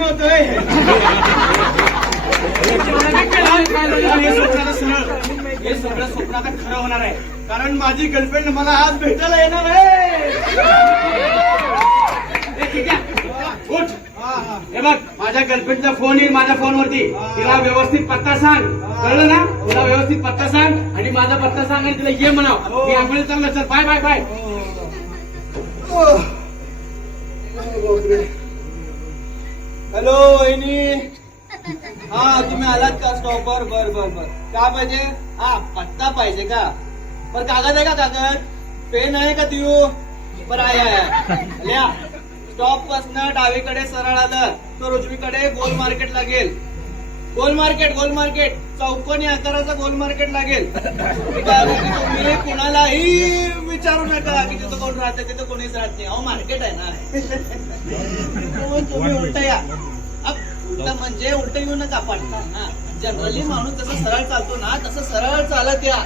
होतोय हे हे सगळं स्वप्न आता खरं होणार आहे कारण माझी गर्लफ्रेंड मला आज भेटायला येणार आहे ए, ठीक आहे. उठ. हे बघ माझ्या गर्लफ्रेंडचा फोन येईल माझ्या फोनवरती तिला व्यवस्थित पत्ता सांग कळलं ना तिला व्यवस्थित पत्ता सांग आणि माझा पत्ता सांग आणि तिला ये म्हणाव मी आंघोळी चांगलं चल बाय बाय बाय हॅलो वहिनी. हा तुम्ही आलात का स्टॉपवर बर बर बर. का पाहिजे? हा पत्ता पाहिजे का? बर कागद आहे का कागद? पेन आहे का देऊ? बर आहे आहे स्टॉप पासन डावीकडे सरळ आलं तर उजवीकडे गोल मार्केट लागेल. Gol market Gol market. चौकोनी आकाराचं गोल मार्केट लागेल. तुम्ही कुणालाही विचारू नका. की तिथं कोण राहते तिथं कोणीच राहत नाही. अहो मार्केट आहे ना. तुम्ही उलट या. म्हणजे उलट येऊ नका पडता. जनरली माणूस जसं सरळ चालतो ना तसं सरळ चालत या.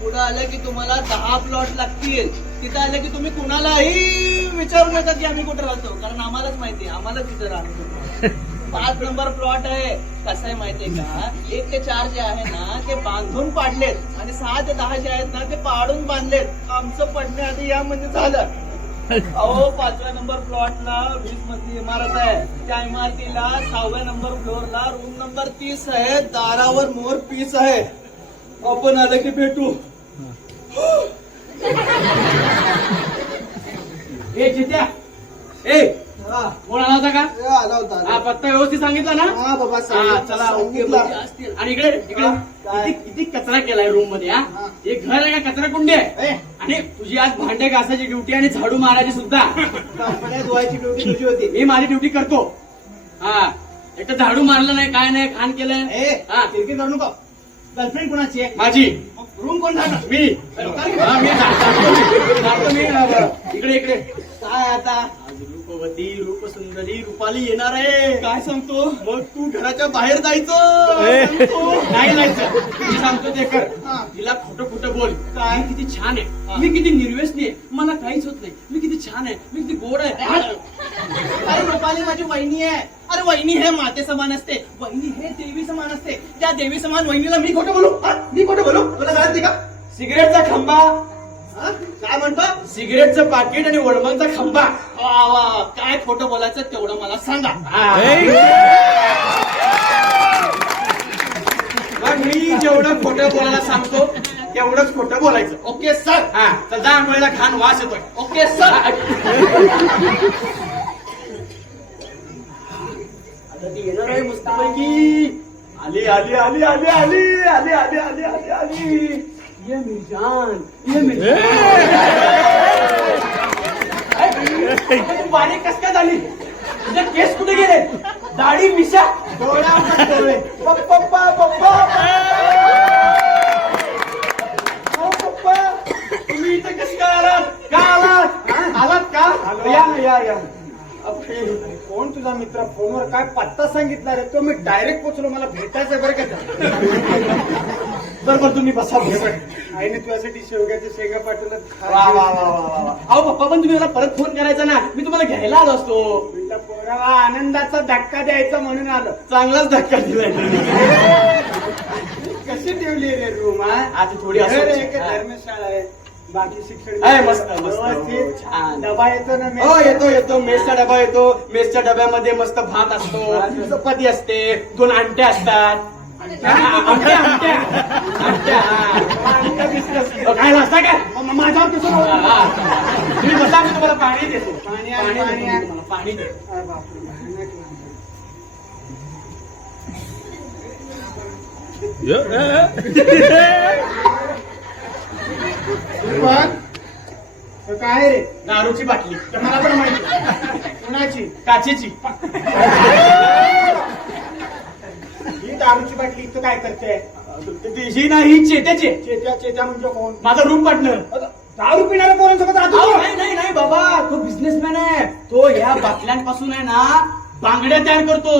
पुढे आलं की तुम्हाला दहा प्लॉट लागतील. तिथं आलं की तुम्ही कुणालाही विचारू नका की आम्ही कुठे राहतो. कारण आम्हालाच माहिती आहे. आम्हाला तिथं राहतो. पाच नंबर प्लॉट आहे. कसं आहे माहितीये का? एक ते चार जे आहे ना ते बांधून पाडलेत. आणि सहा ते दहा जे आहेत ना ते पाडून बांधलेत. आमचं पडण्याआधी या म्हणजे झालं. अहो पाचव्या नंबर प्लॉटला वीस मजली इमारत आहे. त्या इमारतीला सहाव्या नंबर फ्लोअरला रूम नंबर तीस आहे. दारावर मोर पीस आहे. आपण आलं की भेटू. ए चित्या ए हा. कोण आला होता का? ए, आला होता हा पत्ता व्यवस्थित सांगितला ना? हा बाबा हा सांगितलं- चला ओके सांगितलं. म्हणजे असतील. आणि इकडे इकडे. काय? किती किती कचरा केलाय रूममध्ये हा. हा. एक घर आहे का? कचरा कुंडी आहे? ए. आणि तुझी आज भांडे घासायची ड्युटी आणि झाडू मारायची सुद्धा. कंपन्या धुवायची ड्युटी तुझी होती. मी माझी ड्युटी करतो. हा. एक तर झाडू मारलं नाही काय नाही खाण केलं ए हा. किरकिर करू नको. गर्लफ्रेंड कोणाची आहे? माझी. रूम कोण राहणार मी. हा, मी. इकडे इकडे. काय आता? रूपवती रूपसुंदरी रुपाली येणार आहे. काय सांगतो? मग तू घराच्या बाहेर जायचं. सांगतो. नाही जायचं. मी सांगतो ते कर. हा. तिला खोटं खोटं बोल. काय? मी किती छान आहे. मी किती निर्व्यसनी आहे. मला काहीच होत नाही. मी किती छान आहे. मी किती गोड आहे. अरे रुपाली माझी वहिनी आहे. अरे वहिनी हे माते समान असते. वहिनी हे देवी समान असते. त्या देवी समान वहिनीला मी खोटं बोलू? हा? मी खोटं बोलू? तुला कळत नाही का? सिगरेटचा खांबा? काय म्हणतो? सिगरेटचं पाकिट आणि वडमनचा खांबा. वा वा काय खोटं बोलायचं तेवढं मला सांगा. मग मी जेवढं खोटं बोलायला सांगतो तेवढंच खोटं बोलायचं. ओके सर हा. तर जा आंघोळीला घाण वास येतोय. ओके सर आता ती येणार आहे मस्तपैकी. आली आली आली आली आली आली आली आली आली आली. ये मिरजान ये मिरजान तू बारीक कस काय झाली? तुझे केस कुठे गेले? दाढी मिशा? पप्पा पप्पा पप्पा. पप्पा. तुम्ही इथे कस काय आलात? का आलात? आलात का? या ना या. या कोण तुझा मित्र फोनवर काय पत्ता सांगितला रे? तो मी डायरेक्ट पोचलो. मला भेटायचं बरं का बरोबर तुम्ही बसा आईने तुझ्यासाठी शेवग्याचे शेंगा पाठवलं अहो पप्पा पण तुम्ही मला परत फोन करायचा ना. मी तुम्हाला घ्यायला आलो असतो. पोराला आनंदाचा धक्का द्यायचा म्हणून आलं. चांगलाच धक्का दिलाय कशी ठेवली रे रूम आता थोडी धर्मशाळा आहे? बाकी शिक्षण मस्त. डबा येतो ना हो? येतो येतो. मेसचा डबा येतो. मेसच्या डब्यामध्ये मस्त भात असतो. चपाती असते. दोन अंट्या असतात. काय माझ्यावर कसं मी पाणी देतो पाणी तुम्हाला पाणी काय रे दारूची बाटली. मला पण माहिती. कुणाची? काचेची. दारूची बाटली इथं काय करते? ही ना ही चेत्याची. चेत्या चेत्या म्हणजे कोण? माझा रूम पार्टनर दारू पिणाऱ्या पोरांसोबत राहतो? नाही नाही नाही बाबा तो बिझनेसमॅन आहे. तो या बाटल्यांपासून आहे ना बांगड्या तयार करतो.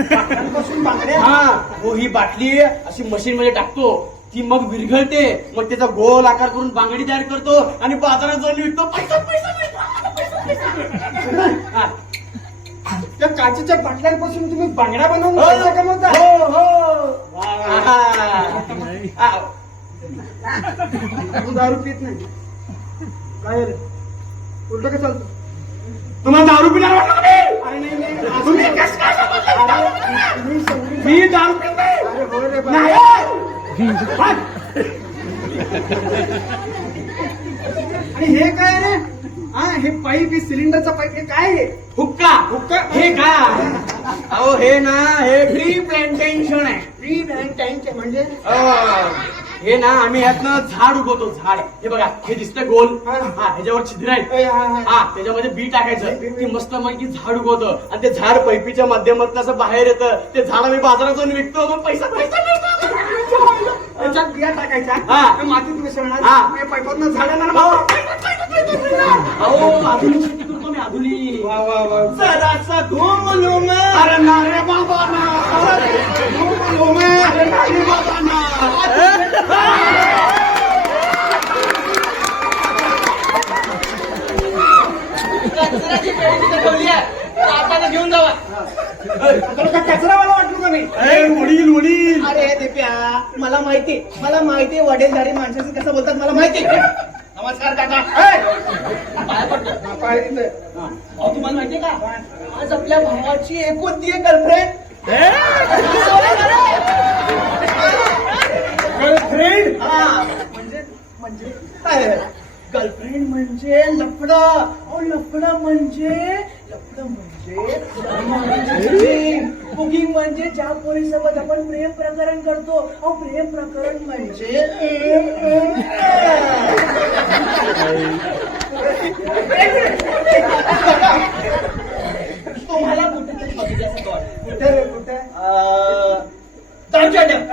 बाटल्यांपासून बांगड्या? हा तो ही बाटली अशी मशीन मध्ये टाकतो. ती मग विरघळते. मग त्याचा गोल आकार करून बांगडी तयार करतो आणि बाजारात जाऊन विकतो. पैसा पैसा पैसा, पैसा पैसा. त्या काचेच्या बाटल्यांपासून तुम्ही बांगड्या बनवून हो, पैसा कमवता? हो, हो. तू दारू पित नाही. काय रे? उलट का चालतो? तुम्हाला दारू पिणार वाटलं का मी? अरे नाही नाही. तुम्ही कसं काय समजलं? अरे, तुम्ही समजून- मी दारू पित नाही. अरे हो रे बाबा. नाही. आणि हे काय हा हे पाईप हे सिलेंडरचा पाईप हे काय आहे? हुक्का. हुक्का? हे का अहो हे ना हे ट्री प्लांटेशन आहे. टँक आहे म्हणजे? अं, हे ना आम्ही यातनं झाड उगवतो झाड. हे बघा हे दिसतंय गोल. हा. हा ह्याच्यावर छिद्र आहेत. ए, हा, हा. हा त्याच्यामध्ये बी टाकायचं. बी. की मस्त पैकी झाड उगवतं. आणि ते झाड पैपीच्या माध्यमातून असं बाहेर येतं. ते झाड आम्ही बाजारात जाऊन विकतो मग पैसा पैसा मिळतो. त्याच्यात बिया टाकायच्या. हा. त्या मातीत मिसळणार. हा. पाईपातनं झाडांना हो. अहो आधुनिक शेती करतो मी आधुनिक? वा वा वा. जरासा धूम लूम अरे बाबा ना. अरे धूम लूम अरे ना रे बाबा ना कचऱ्याची पेटी तिथे ठेवली आहे आता घेऊन जावा तुला का कचरावाला वाटलो का नाही अरे वडील वडील अरे दिप्या मला माहिती? मला माहिती वडीलधारी माणसाचं कसं बोलतात मला माहिती नमस्कार काका. तुम्हाला माहितीये का? आज आपल्या भावाची एकोणती गर्लफ्रेंड गर्लफ्रेंड म्हणजे म्हणजे काय गर्लफ्रेंड म्हणजे लफड. लफड म्हणजे लफड म्हणजे बुकिंग म्हणजे ज्या पोरीसोबत आपण प्रेम प्रकरण करतो अहो प्रेम प्रकरण म्हणजे तुम्हाला कुठेतरी बघितल्यासारखं वाटतं. कुठे रे कुठे? अं.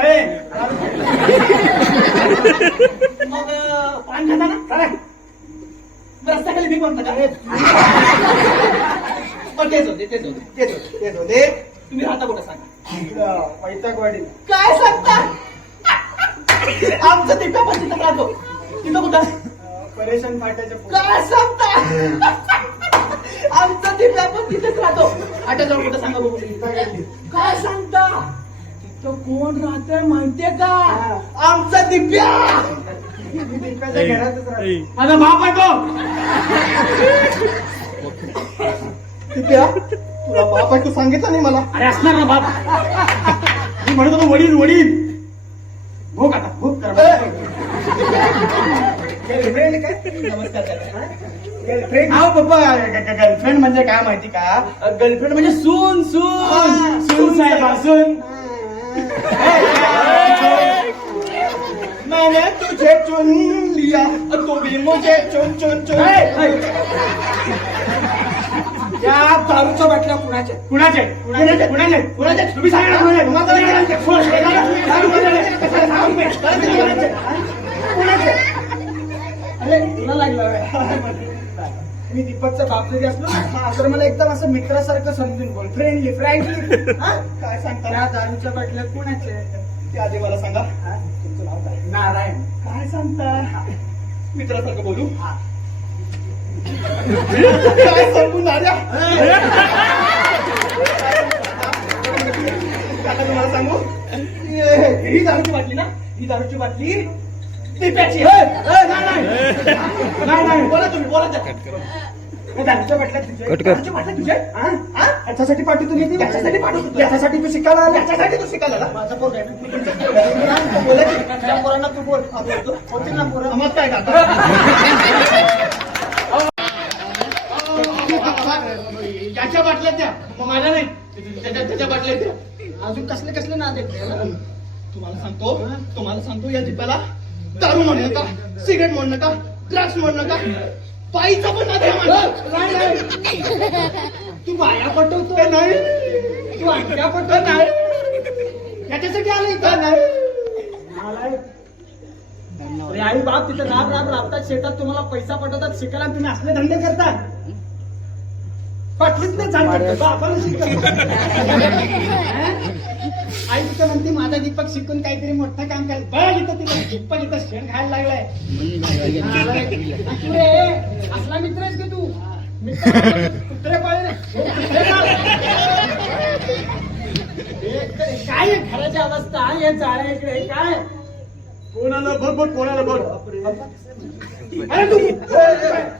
ए, मग अं, पान खाता ना? काय? रस्त्याखाली भीक मागता का तेच होते तेच होते. तेच होते तेच होते. तुम्ही राहता कुठं सांगा. वैतागवाडी. काय सांगता? आमचं तिथं पण तिथं राहतो. तिथं कुठं? परेशान फाट्याच्या पुढे. काय सांगता? आमचं तिथं पण तिथेच राहतो. आता कुठं सांगा बघू. इथं गेली. काय सांगता? तिथं कोण राहतंय माहितीये का. आमचा दिप्या मी दीपाच्या घरातच राहते. माझा बाप आहे तो. दिप्या तुला बाप आहे तू सांगितलं नाही मला. अरे असणार ना बाप. मी म्हणत होतो वडील वडील. भोग आता भोग कर. गर्लफ्रेंड काय? नमस्कार. गर्लफ्रेंड हा पप्पा गर्लफ्रेंड म्हणजे काय माहिती का? गर्लफ्रेंड म्हणजे सून सून. सून साहेब सून. मैंने तुझे चुन लिया तू भी मुझे चुन चुन चुन. या दारूच्या बाटल्या कुणाच्या कुणाचे कुणाचे कुणाचे कुणाचे तुम्ही सांगा ना कुणाचे? कुणाचे? कुणाचे अरे तुला लागलं. मी दीपकचा बाप जरी असलो ना तर मला एकदम असं मित्रासारखं समजून बोल फ्रेंडली फ्रँकली काय सांगता त्या दारूच्या बाटल्या कुणाचे ते आधी मला सांगा हा? तुमचं नाव काय नारायण काय सांगता मित्रासारखं बोलू हा. काय सांगू नार्या काका तुम्हाला सांगू हे- ही दारूची बाटली ना ही दारूची बाटली दिप्याची आहे. नाही नाही बोला तुम्ही बोला दारूच्या बाटल्या तुझ्या? याच्यासाठी पाठी तुम्ही ती याच्यासाठी पाठवतो तुला. याच्यासाठी तू शिकायला आला याच्यासाठी तू शिकायला? माझा पोर पोरांना तू बोल बोलतो. पोरं? मग काय काका मग माझ्या नाही. त्याच्या त्याच्या बाटल्या अजून कसले कसले नाद आहेत तुम्हाला सांगतो. तुम्हाला सांगतो या जिपाला दारू म्हणू नका सिगरेट म्हणू नका ड्रग्स म्हणू नका. बाईचा पण नाद आहे माझा. नाही, नाही. तू बाया पटवतो. नाही. तू अंड्या पटवतो. नाही. याच्यासाठी आलं इथं. नाही नालायक. अरे आई बाप तिथं राब राब राबतात शेतात. तुम्हाला पैसा पटवतात शिकायला आणि तुम्ही असले धंदे करता. पाठवीत बापाला शिकवलं. आई तिथं म्हणते माझा दीपक शिकून काहीतरी मोठं काम करेल बघ इथं तिथं दीपक इथं शेण खायला लागलाय. असला मित्र आहेस की तू? मित्र कुत्रे पाळले. हे काय घराची अवस्था? हे जाळे इकडे काय? कोणाला बघ बघ कोणाला बघ. अरे तू